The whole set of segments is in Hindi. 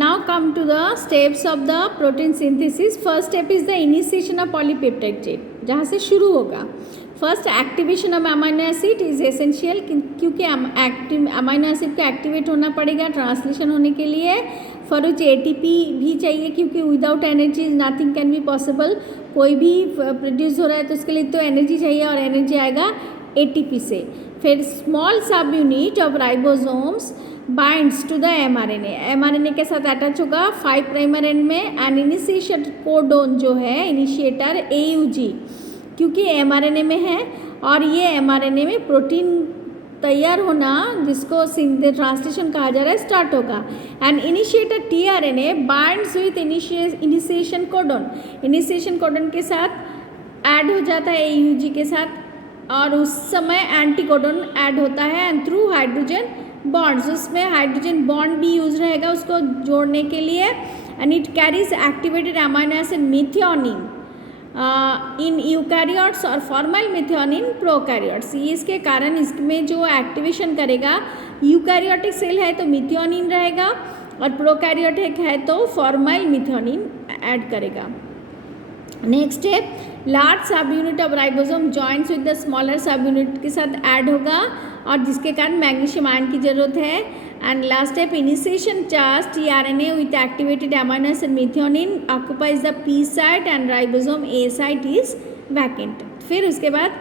Now come to the steps of the protein synthesis. First step is the initiation of polypeptide chain, जहाँ से शुरू होगा. First activation of amino acid is essential, क्योंकि अमाइनो एसिड को एक्टिवेट होना पड़ेगा ट्रांसलेशन होने के लिए. फॉर विच एटीपी भी चाहिए, क्योंकि without energy nothing can be possible. कोई भी प्रोड्यूस हो रहा है तो उसके लिए तो एनर्जी चाहिए, और एनर्जी आएगा एटीपी से. फिर small sub unit of ribosomes binds to the mRNA. MRNA के साथ अटैच होगा 5 प्राइमर एंड में. एंड इनिशिएशन कोडोन जो है इनिशिएटर एयूजी, क्योंकि एमआरएनए में है, और ये एमआरएनए में प्रोटीन तैयार होना, जिसको ट्रांसलेशन कहा जा रहा है, स्टार्ट होगा. And initiator tRNA binds with initiation codon. Initiation codon के साथ ऐड हो जाता है एयूजी के साथ, और उस समय एंटीकोडोन ऐड होता है. एंड थ्रू हाइड्रोजन बॉन्ड्स, उसमें हाइड्रोजन बॉन्ड भी यूज रहेगा उसको जोड़ने के लिए. And it carries activated amino acid methionine in eukaryotes और फॉर्मल मिथियोनिन इन प्रोकैरियोट्स. इसके कारण इसमें जो एक्टिवेशन करेगा, यूकैरियोटिक सेल है तो मिथियोनिन रहेगा, और प्रोकैरियोटिक है तो फॉर्मल मिथियोनिन ऐड करेगा. नेक्स्ट है लार्ज सब unit of ribosome joints with the smaller सब यूनिट के साथ ऐड होगा, और जिसके कारण मैग्नीशियम आयन की जरूरत है. And last step initiation charge tRNA with activated amino acid methionine occupies the P site and ribosome A site is vacant. फिर उसके बाद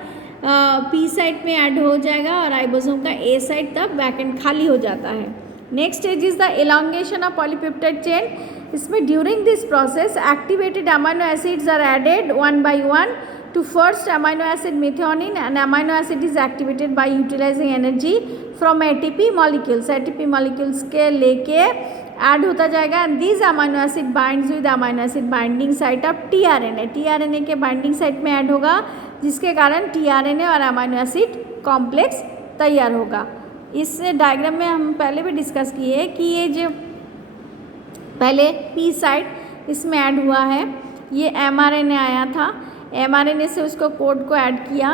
पी साइट में ऐड हो जाएगा, और राइबोसोम का ए साइट तब वैकेंट खाली हो जाता है. Next stage is the elongation of polypeptide chain. इसमें during this process activated amino acids are added one by one to first amino acid methionine, and amino acid is activated by utilizing energy from ATP molecules. ATP molecules के लेके ऐड होता जाएगा. and these amino acid binds with amino acid binding site of tRNA. tRNA के बाइंडिंग साइट में ऐड होगा, जिसके कारण tRNA और अमाइनो एसिड कॉम्प्लेक्स तैयार होगा. इस डायग्राम में हम पहले भी डिस्कस किए कि ये जो पहले पी साइट इसमें ऐड हुआ है, ये mRNA आया था, एमआरएनए से उसको कोड को ऐड किया,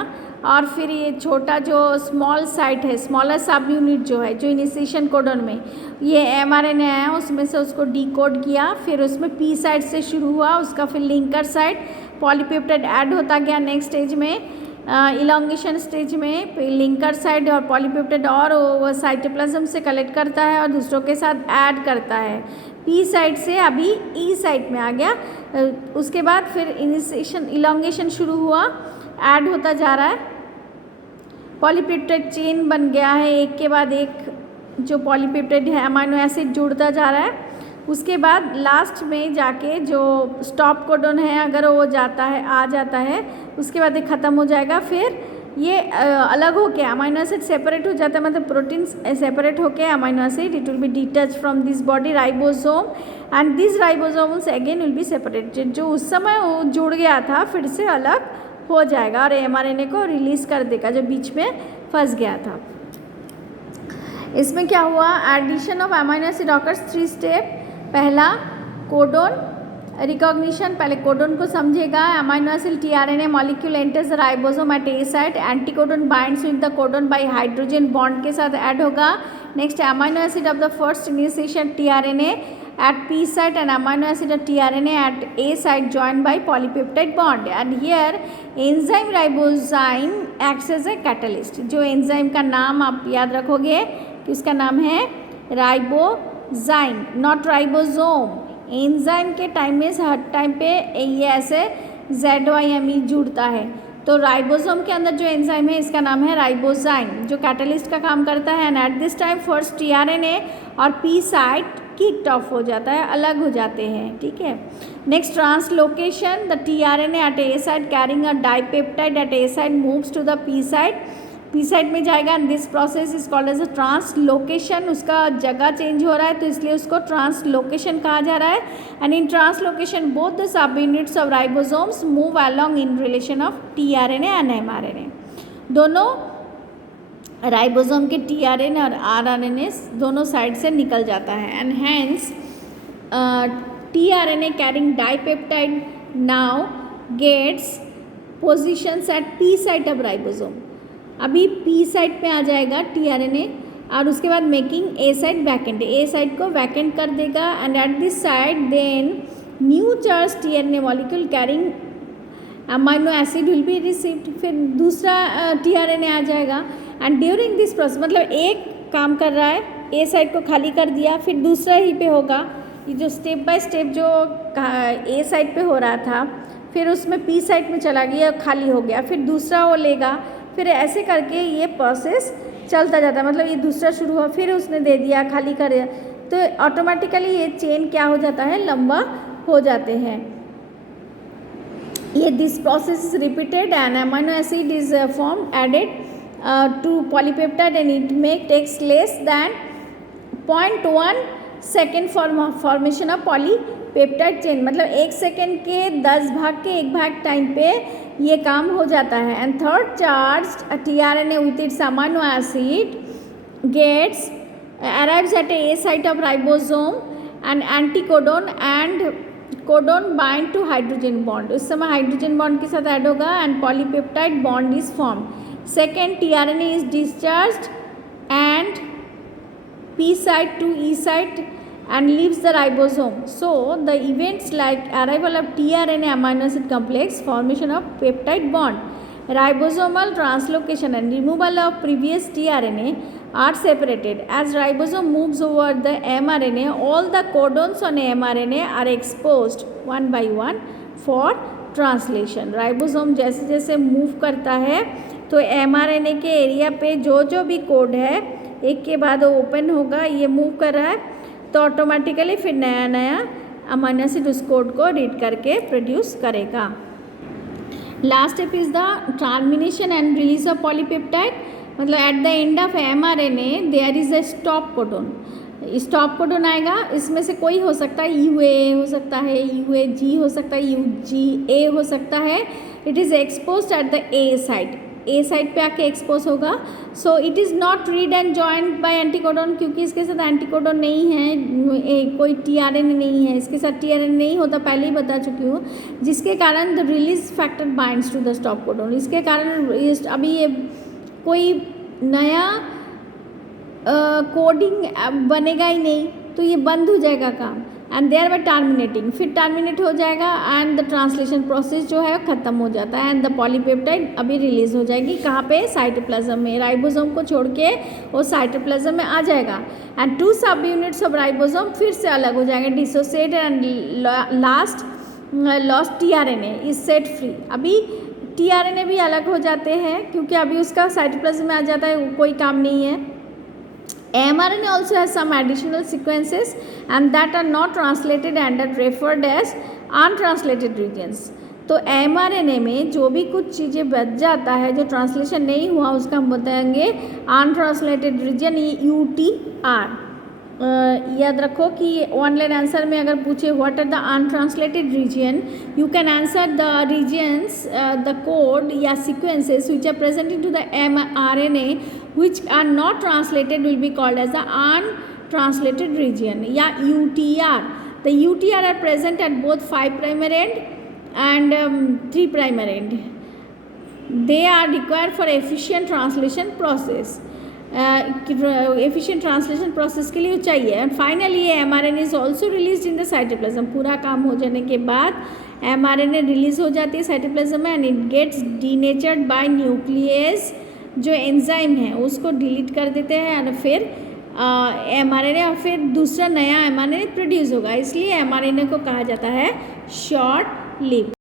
और फिर ये छोटा जो स्मॉल साइट है, स्मॉलर सब यूनिट जो है, जो इनिशिएशन कोडन में ये एमआरएनए आया, उसमें से उसको डीकोड किया. फिर उसमें पी साइट से शुरू हुआ, उसका फिर लिंकर साइट पॉलीपेप्टाइड ऐड होता गया. नेक्स्ट स्टेज में इलोंगेशन स्टेज में लिंकर साइट और पॉलीपेप्टाइड और वो साइटोप्लाज्म से कलेक्ट करता है और दूसरों के साथ ऐड करता है. पी साइट से अभी ई साइट में आ गया. उसके बाद फिर इनिशिएशन इलोंगेशन शुरू हुआ, ऐड होता जा रहा है, पॉलीपेप्टाइड चेन बन गया है, एक के बाद एक जो पॉलीपेप्टाइड है अमाइनो एसिड जुड़ता जा रहा है. उसके बाद लास्ट में जाके जो स्टॉप कोडोन है, अगर वो जाता है आ जाता है, उसके बाद ये ख़त्म हो जाएगा. फिर ये अलग हो के अमाइनो एसिड सेपरेट हो जाता है, मतलब प्रोटीन सेपरेट होके amino acid it will be detach from this body ribosome, and this ribosomes again will be separated. जो उस समय वो जुड़ गया था फिर से अलग हो जाएगा, और एमआरएनए को रिलीज कर देगा जो बीच में फंस गया था. इसमें क्या हुआ, addition of amino acid occurs 3 step. पहला कोडोन रिकॉग्निशन, पहले कोडोन को समझेगा. Amino acid tRNA molecule enters ribosome at A site, anticodon binds with the codon by hydrogen bond के साथ ऐड होगा. Next amino acid of the first initiation tRNA at P site and amino acid of tRNA at A site joined by polypeptide bond. And here enzyme ribozyme acts as a catalyst. जो एंजाइम का नाम आप याद रखोगे कि उसका नाम है राइबोजाइम, नॉट राइबोसोम. एंजाइम के टाइम में हर टाइम पे ये ऐसे ZYME जुड़ता है, तो राइबोसोम के अंदर जो एंजाइम है इसका नाम है राइबोजाइम, जो कैटलिस्ट का काम करता है. And at this time first tRNA और पी साइट किक्ड ऑफ हो जाता है, अलग हो जाते हैं. ठीक है. Next translocation, the tRNA at A site carrying a dipeptide at A site moves to the P site. P site में जाएगा, and this process is called as a translocation. उसका जगह चेंज हो रहा है तो इसलिए उसको ट्रांसलोकेशन कहा जा रहा है. And in translocation both the sub units of ribosomes move along in relation of tRNA and mRNA. दोनों राइबोसोम के टीआरएनए और आरएनए दोनों साइड से निकल जाता है. And hence tRNA carrying dipeptide now gets positions at P site of ribosome. अभी पी साइट पे आ जाएगा टीआरएनए, और उसके बाद making A side vacant, A side को वैकेंट कर देगा and at this side then new charge tRNA molecule carrying amino acid will be received, फिर दूसरा टीआरएनए आ जाएगा एंड ड्यूरिंग दिस प्रोसेस, मतलब एक काम कर रहा है, ए साइड को खाली कर दिया, फिर दूसरा ही पे होगा, ये जो स्टेप बाय स्टेप जो ए साइड पे हो रहा था फिर उसमें पी साइड में चला गया, खाली हो गया, फिर दूसरा वो लेगा, फिर ऐसे करके ये प्रोसेस चलता जाता है। मतलब ये दूसरा शुरू हुआ, फिर उसने दे दिया, खाली कर दिया, तो ऑटोमेटिकली ये चेन क्या हो जाता है, लंबा हो जाते हैं। ये this process is repeated and amino acid is form added to polypeptide and it में takes less than 0.1 second formation of polypeptide chain, मतलब 1 सेकेंड के 10 भाग के 1 भाग टाइम पे ये काम हो जाता है। And third charge tRNA with its amino acid gets arrives at A site of ribosome and anticodon and codon bind to hydrogen bond, उस समय हाइड्रोजन बॉन्ड के साथ ऐड होगा and polypeptide bond is form. Second tRNA is discharged and P site to E site and leaves the ribosome. So the events like arrival of tRNA amino acid complex, formation of peptide bond, ribosomal translocation and removal of previous tRNA are separated. As ribosome moves over the mRNA, all the codons on mRNA are exposed one by one for translation. Ribosome जैसे जैसे मूव करता है तो mRNA के एरिया पे जो भी कोड है एक के बाद वो ओपन होगा, ये मूव कर रहा है तो ऑटोमेटिकली फिर नया नया अमाइनो एसिड उस कोड को रीड करके प्रोड्यूस करेगा। Last step is the termination and release of polypeptide, मतलब at the end of mRNA there is a stop codon, stop codon आएगा, इसमें से कोई हो सकता है UA हो सकता है, UAG हो सकता है, UGA हो सकता है। It is expose at the A side, A side पे आके एक्सपोज होगा। So it is not read and joint by anticodon, क्योंकि इसके साथ एंटीकोडोन नहीं है, कोई टीआरएनए नहीं है, इसके साथ टीआरएनए नहीं होता, पहले ही बता चुकी हूँ, जिसके कारण the release factor binds to the stop codon. इसके कारण अभी ये कोई नया कोडिंग बनेगा ही नहीं, तो ये बंद हो जाएगा काम एंड देयर बाय टर्मिनेटिंग, फिर टर्मिनेट हो जाएगा एंड द ट्रांसलेशन प्रोसेस जो है ख़त्म हो जाता है एंड द पॉलीपेप्टाइड अभी रिलीज हो जाएगी, कहाँ पे, साइटोप्लाज्म में। राइबोसोम को छोड़ के वो साइटोप्लाज्म में आ जाएगा एंड 2 सब यूनिट्स ऑफ राइबोसोम फिर से अलग हो जाएंगे, dissociate and last tRNA is set free. अभी टीआरएनए भी अलग हो जाते हैं क्योंकि अभी उसका साइटोप्लाज्म में आ जाता है, कोई काम नहीं है। mRNA also has some additional sequences and that are not translated and are referred as untranslated regions. तो mRNA में जो भी कुछ चीज़ें बच जाता है, जो ट्रांसलेशन नहीं हुआ, उसका हम बताएंगे अनट्रांसलेटेड रीजन, UTR। याद रखो कि ऑनलाइन आंसर में अगर पूछे what are the untranslated region, you can answer the regions the code या sequences which are present in to the mRNA which are not translated will be called as the untranslated region या UTR. The UTR are present at both 5' end and 3' end. They are required for efficient translation process. efficient translation process के लिए चाहिए। and finally mRNA is also released in the cytoplasm. पूरा काम हो जाने के बाद mRNA रिलीज हो जाती है साइटोप्लाज्म में and it gets denatured by nucleus, जो एंजाइम है उसको डिलीट कर देते हैं और फिर mRNA और फिर दूसरा नया mRNA प्रोड्यूस होगा, इसलिए mRNA को कहा जाता है शॉर्ट लिव।